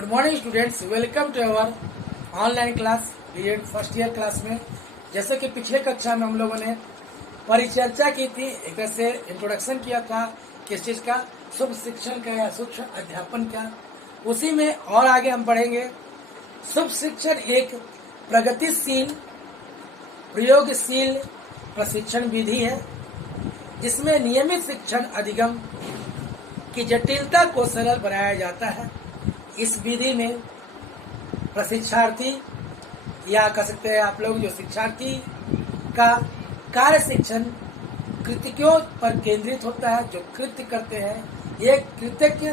Good morning students, welcome to our online class BEd first year class में। जैसे कि पिछले कक्षा में हम लोगों ने परिचर्चा की थी, एक तरह से इंट्रोडक्शन किया था किस चीज का, शुभ शिक्षण का या सूक्ष्म अध्यापन का। उसी में और आगे हम पढ़ेंगे। शुभ शिक्षण एक प्रगतिशील प्रयोगशील प्रशिक्षण विधि है जिसमें नियमित शिक्षण अधिगम की जटिलता को सरल बनाया जाता है। इस विधि में प्रशिक्षार्थी या कह सकते हैं आप लोग जो शिक्षार्थी का कार्य शिक्षण कृतियों पर केंद्रित होता है। जो कृत्य करते हैं ये कृतज्ञ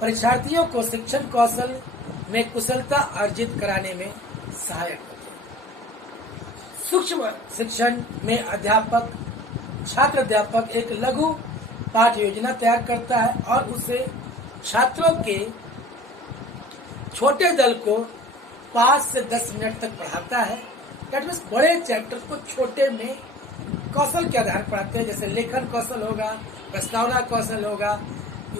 परीक्षार्थियों को शिक्षण कौशल में कुशलता अर्जित कराने में सहायक होते हैं। सूक्ष्म शिक्षण में अध्यापक छात्र अध्यापक एक लघु पाठ योजना तैयार करता है और उसे छात्रों के छोटे दल को 5 से 10 मिनट तक पढ़ाता है। दैट मीन्स बड़े चैप्टर को छोटे में कौशल के आधार पर पढ़ाते हैं। जैसे लेखन कौशल होगा, प्रस्तावना कौशल होगा,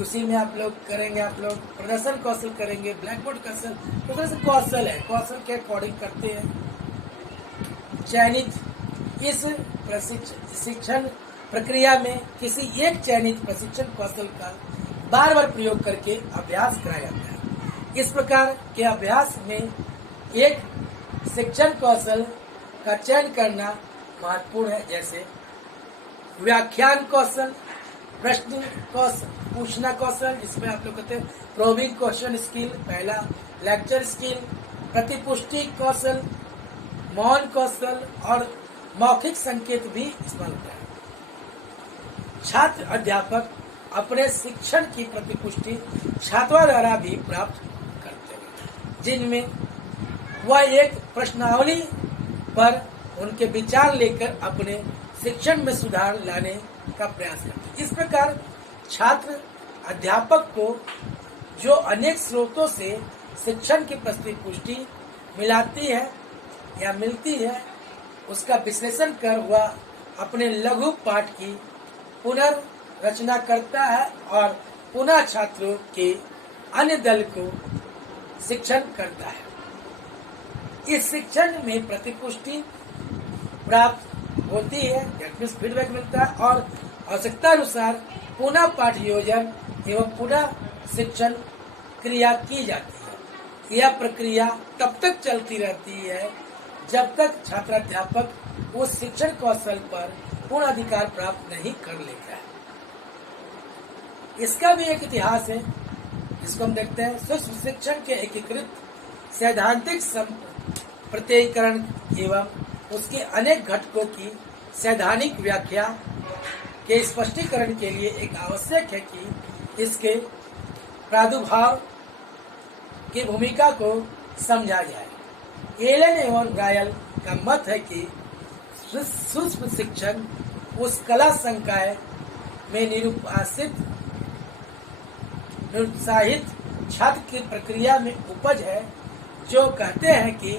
उसी में आप लोग करेंगे, आप लोग प्रदर्शन कौशल करेंगे, ब्लैक बोर्ड कौशल, तो तरह से कौशल है, कौशल के अकॉर्डिंग करते हैं। चयनित इस प्रशिक्षण प्रक्रिया में किसी एक चयनित प्रशिक्षण कौशल का बार बार प्रयोग करके अभ्यास कराया जाता है। इस प्रकार के अभ्यास में एक शिक्षण कौशल का चयन करना महत्वपूर्ण है। जैसे व्याख्यान कौशल, प्रश्न कौशल, पूछना कौशल, जिसमें आप लोग कहते हैं प्रोबिंग क्वेश्चन स्किल, पहला लेक्चर स्किल, प्रतिपुष्टि कौशल, मौन कौशल और मौखिक संकेत भी इस्तेमाल होता है। छात्र अध्यापक अपने शिक्षण की प्रतिपुष्टि छात्रों द्वारा भी प्राप्त करते हैं, जिनमें वह एक प्रश्नावली पर उनके विचार लेकर अपने शिक्षण में सुधार लाने का प्रयास करते हैं। इस प्रकार छात्र अध्यापक को जो अनेक स्रोतों से शिक्षण की प्रतिपुष्टि मिलाती है या मिलती है, उसका विश्लेषण कर वह अपने लघु पाठ की पुनर्रचना करता है और पुनः छात्रों के अन्य दल को शिक्षण करता है। इस शिक्षण में प्रतिपुष्टि प्राप्त होती है, फीडबैक मिलता है और आवश्यकता अनुसार पुनः पाठ योजन एवं पुनः शिक्षण क्रिया की जाती है। यह प्रक्रिया तब तक चलती रहती है जब तक छात्राध्यापक उस शिक्षण कौशल पर पूर्ण अधिकार प्राप्त नहीं कर लेता है। इसका भी एक इतिहास है जिसको हम देखते हैं। सूक्ष्म शिक्षण के एकीकृत सैद्धांतिक प्रत्ययीकरण एवं उसके अनेक घटकों की सैद्धांतिक व्याख्या के स्पष्टीकरण के लिए एक आवश्यक है कि इसके प्रादुर्भाव की भूमिका को समझा जाए। एलन एवं रायल का मत है कि सूक्ष्म शिक्षण उस कला संकाय में निरुत्साहित छात्र की प्रक्रिया में उपज है, जो कहते हैं कि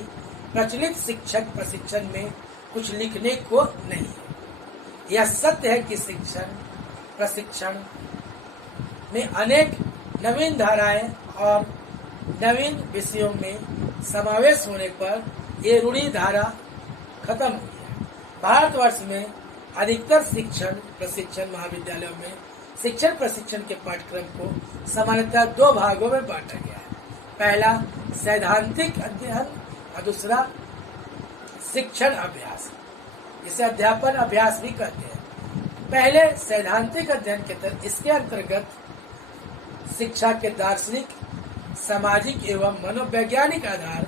प्रचलित शिक्षक प्रशिक्षण में कुछ लिखने को नहीं है। यह सत्य है कि शिक्षण प्रशिक्षण में अनेक नवीन धाराएं और नवीन विषयों में समावेश होने पर ये रूढ़ी धारा खत्म हुई है। भारतवर्ष में अधिकतर शिक्षण प्रशिक्षण महाविद्यालयों में शिक्षण प्रशिक्षण के पाठ्यक्रम को सामान्यतः 2 भागों में बांटा गया है। पहला सैद्धांतिक अध्ययन और दूसरा शिक्षण अभ्यास, जिसे अध्यापन अभ्यास भी कहते हैं। पहले सैद्धांतिक अध्ययन के तहत इसके अंतर्गत शिक्षा के दार्शनिक, सामाजिक एवं मनोवैज्ञानिक आधार,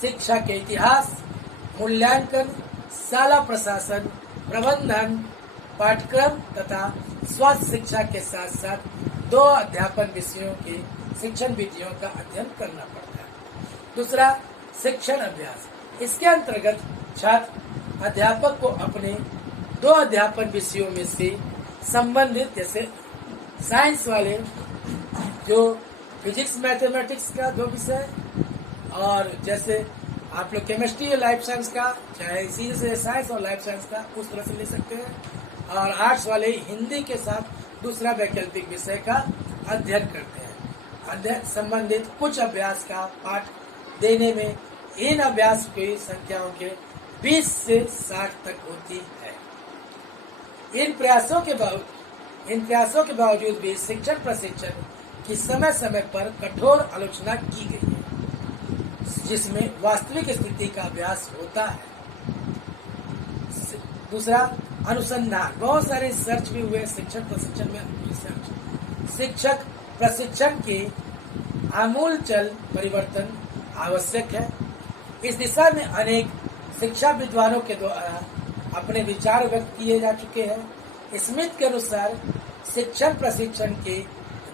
शिक्षा के इतिहास, मूल्यांकन, शाला प्रशासन, प्रबंधन, पाठ्यक्रम तथा स्वास्थ्य शिक्षा के साथ साथ 2 अध्यापन विषयों के शिक्षण विधियों का अध्ययन करना पड़ता है। दूसरा शिक्षण अभ्यास, इसके अंतर्गत छात्र अध्यापक को अपने 2 अध्यापन विषयों में से संबंधित, जैसे साइंस वाले जो फिजिक्स मैथमेटिक्स का 2 विषय, और जैसे आप लोग केमिस्ट्री और लाइफ साइंस का, चाहे इसी से साइंस और लाइफ साइंस का उस तरह से ले सकते हैं, और आर्ट्स वाले हिंदी के साथ दूसरा वैकल्पिक विषय का अध्ययन करते हैं। संबंधित कुछ अभ्यास का पाठ देने में इन अभ्यास की संख्याओं के 20 से 60 तक होती है। इन प्रयासों के बावजूद भी शिक्षण प्रशिक्षण की समय समय पर कठोर आलोचना की गई है, जिसमें वास्तविक स्थिति का अभ्यास होता है। दूसरा, अनुसंधान। बहुत सारे रिसर्च भी हुए शिक्षण प्रशिक्षण में। रिसर्च शिक्षक प्रशिक्षण के आमूलचल परिवर्तन आवश्यक है। इस दिशा में अनेक शिक्षा विद्वानों के द्वारा अपने विचार व्यक्त किए जा चुके हैं। स्मिथ के अनुसार शिक्षण प्रशिक्षण के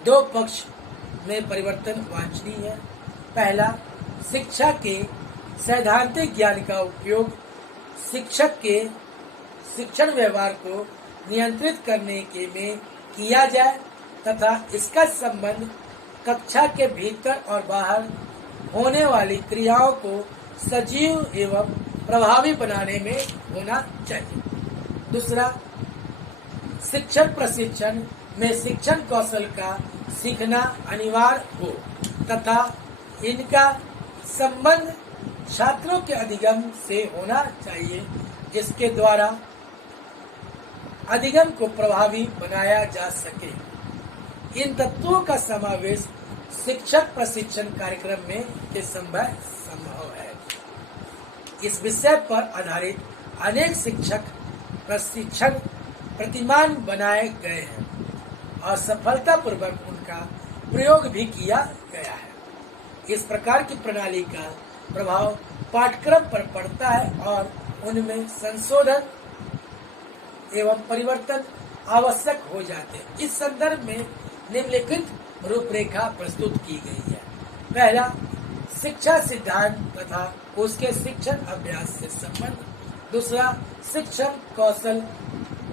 2 पक्ष में परिवर्तन वांछनीय है। पहला, शिक्षा के सैद्धांतिक ज्ञान का उपयोग शिक्षक के शिक्षण व्यवहार को नियंत्रित करने के में किया जाए तथा इसका संबंध कक्षा के भीतर और बाहर होने वाली क्रियाओं को सजीव एवं प्रभावी बनाने में होना चाहिए। दूसरा, शिक्षण प्रशिक्षण में शिक्षण कौशल का सीखना अनिवार्य हो तथा इनका संबंध छात्रों के अधिगम से होना चाहिए, जिसके द्वारा अधिगम को प्रभावी बनाया जा सके। इन तत्वों का समावेश शिक्षक प्रशिक्षण कार्यक्रम में के संभव है। इस विषय पर आधारित अनेक शिक्षक प्रशिक्षण प्रतिमान बनाए गए हैं और सफलतापूर्वक उनका प्रयोग भी किया गया है। इस प्रकार की प्रणाली का प्रभाव पाठ्यक्रम पर पड़ता है और उनमें संशोधन एवं परिवर्तन आवश्यक हो जाते हैं। इस संदर्भ में निम्नलिखित रूपरेखा प्रस्तुत की गई है। पहला, शिक्षा सिद्धांत तथा उसके शिक्षण अभ्यास से संबंध। दूसरा, शिक्षण कौशल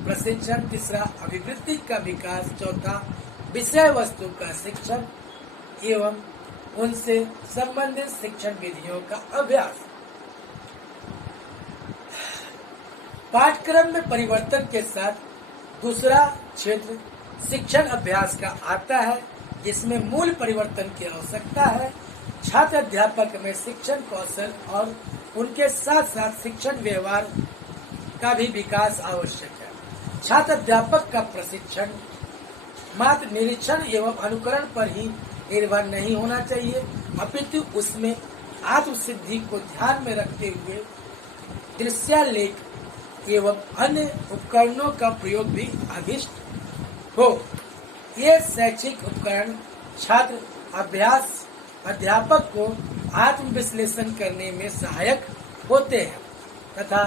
प्रशिक्षण। तीसरा, अभिवृत्ति का विकास। चौथा, विषय वस्तु का शिक्षण एवं उनसे संबंधित शिक्षण विधियों का अभ्यास। पाठ्यक्रम में परिवर्तन के साथ दूसरा क्षेत्र शिक्षण अभ्यास का आता है, जिसमें मूल परिवर्तन की आवश्यकता है। छात्र अध्यापक में शिक्षण कौशल और उनके साथ साथ शिक्षण व्यवहार का भी विकास आवश्यक है। छात्र अध्यापक का प्रशिक्षण मात्र निरीक्षण एवं अनुकरण पर ही निर्भर नहीं होना चाहिए, अपितु उसमें आत्मसिद्धि को ध्यान में रखते हुए दृश्यालेख एवं अन्य उपकरणों का प्रयोग भी अभिष्ट हो। ये शैक्षिक उपकरण छात्र अध्यापक को आत्मविश्लेषण करने में सहायक होते हैं तथा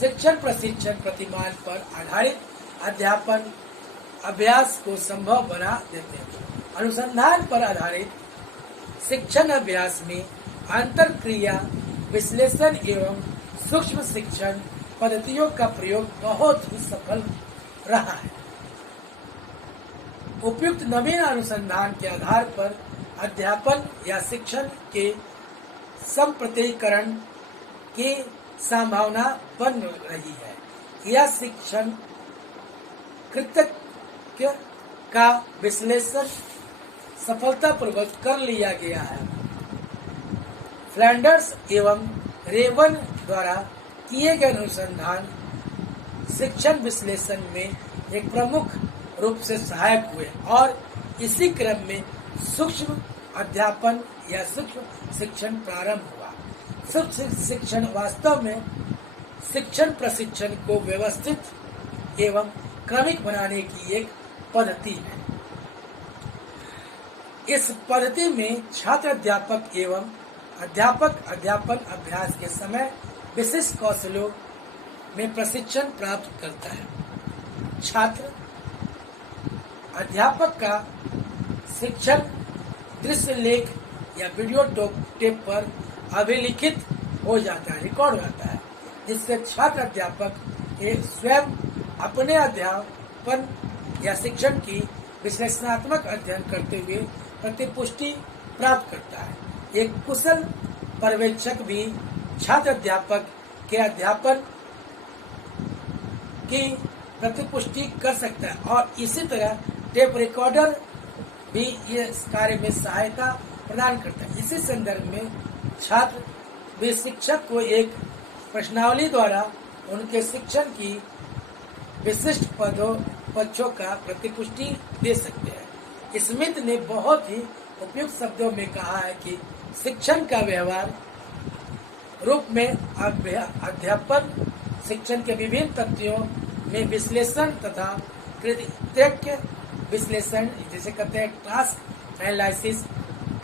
शिक्षण प्रशिक्षण प्रतिमान पर आधारित अध्यापन अभ्यास को संभव बना देते हैं। अनुसंधान पर आधारित शिक्षण अभ्यास में अंतरक्रिया विश्लेषण एवं सूक्ष्म शिक्षण पद्धतियों का प्रयोग बहुत ही सफल रहा है। उपयुक्त नवीन अनुसंधान के आधार पर अध्यापन या शिक्षण के संप्रतिकरण की संभावना बन रही है। यह शिक्षण कृत्य का विश्लेषण सफलतापूर्वक कर लिया गया है। फ्लैंडर्स एवं रेवन द्वारा किए गए अनुसंधान शिक्षण विश्लेषण में एक प्रमुख रूप से सहायक हुए और इसी क्रम में सूक्ष्म अध्यापन या सूक्ष्म शिक्षण प्रारंभ हुआ। सूक्ष्म शिक्षण वास्तव में शिक्षण प्रशिक्षण को व्यवस्थित एवं क्रमिक बनाने की एक पद्धति है। इस पद्धति में छात्र अध्यापक एवं अध्यापक अध्यापन अभ्यास के समय विशिष्ट कौशलों में प्रशिक्षण प्राप्त करता है। छात्र अध्यापक का शिक्षण दृश्य लेख या वीडियो टेप पर अभिलिखित हो जाता है, रिकॉर्ड हो जाता है, जिससे छात्र अध्यापक स्वयं अपने अध्यापन या शिक्षण की विश्लेषणात्मक अध्ययन करते हुए प्रतिपुष्टि प्राप्त करता है। एक कुशल पर्यवेक्षक भी छात्र अध्यापक के अध्यापन की प्रतिपुष्टि कर सकता है और इसी तरह टेप रिकॉर्डर भी ये इस कार्य में सहायता प्रदान करता है। इसी संदर्भ में छात्र भी शिक्षक को एक प्रश्नावली द्वारा उनके शिक्षण की विशिष्ट पक्षों का प्रतिपुष्टि दे सकते हैं। स्मिथ ने बहुत ही उपयुक्त शब्दों में कहा है कि शिक्षण का व्यवहार रूप में अध्यापन शिक्षण के विभिन्न तथ्यों में विश्लेषण तथा कृतज्ञ विश्लेषण, जैसे कहते हैं टास्क एनालिसिस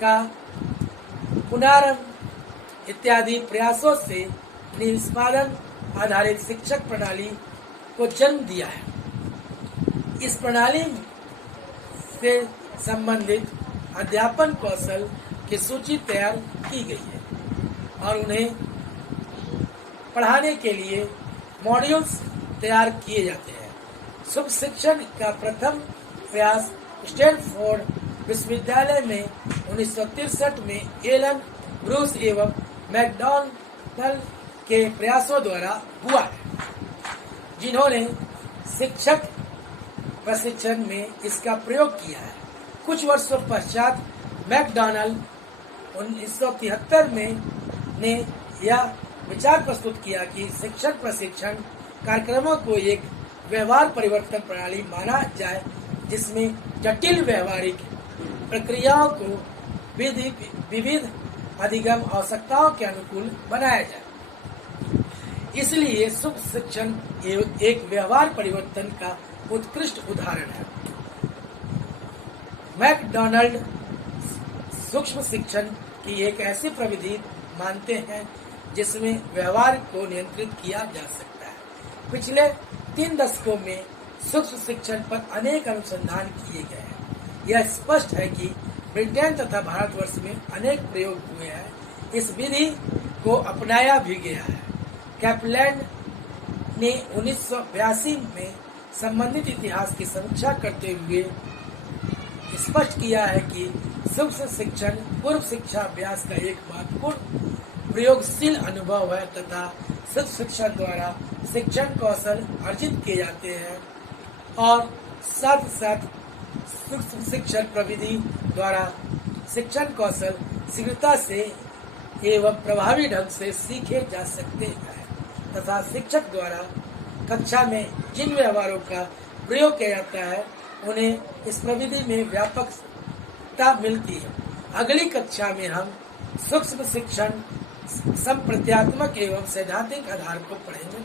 का पुनरारंभ इत्यादि प्रयासों से निष्पादन आधारित शिक्षक प्रणाली को जन्म दिया है। इस प्रणाली से संबंधित अध्यापन कौशल की सूची तैयार की गई है और उन्हें पढ़ाने के लिए मॉड्यूल्स तैयार किए जाते हैं। शुभ शिक्षण का प्रथम प्रयास स्टैनफोर्ड विश्वविद्यालय में 1963 में एलन ब्रूस एवं मैकडॉनल्ड के प्रयासों द्वारा हुआ है, जिन्होंने शिक्षक प्रशिक्षण में इसका प्रयोग किया है। कुछ वर्षों पश्चात मैकडॉनल्ड 1973 में ने यह विचार प्रस्तुत किया कि शिक्षण प्रशिक्षण कार्यक्रमों को एक व्यवहार परिवर्तन प्रणाली माना जाए, जिसमें जटिल व्यवहारिक प्रक्रियाओं को विविध अधिगम आवश्यकताओं के अनुकूल बनाया जाए। इसलिए शुभ शिक्षण एक व्यवहार परिवर्तन का उत्कृष्ट उदाहरण है। मैकडॉनल्ड सूक्ष्म शिक्षण की एक ऐसी प्रविधि मानते हैं जिसमें व्यवहार को नियंत्रित किया जा सकता है। पिछले 3 दशकों में सूक्ष्म शिक्षण पर अनेक अनुसंधान किए गए हैं। यह स्पष्ट है कि ब्रिटेन तथा भारतवर्ष में अनेक प्रयोग हुए हैं। इस विधि को अपनाया भी गया है। कैपलैंड ने 1982 में संबंधित इतिहास की समीक्षा करते हुए स्पष्ट किया है कि सूक्ष्म शिक्षण पूर्व शिक्षा अभ्यास का एक महत्वपूर्ण प्रयोगशील अनुभव है तथा सूक्ष्म शिक्षण द्वारा शिक्षण कौशल अर्जित किए जाते हैं और साथ साथ सूक्ष्म शिक्षण प्रविधि द्वारा शिक्षण कौशल शीघ्रता से एवं प्रभावी ढंग से सीखे जा सकते हैं तथा शिक्षक द्वारा कक्षा में जिन व्यवहारों का प्रयोग किया जाता है उन्हें इस प्रविधि में व्यापकता मिलती है। अगली कक्षा में हम सूक्ष्म शिक्षण संप्रत्यात्मक एवं सैद्धांतिक आधार को पढ़ेंगे।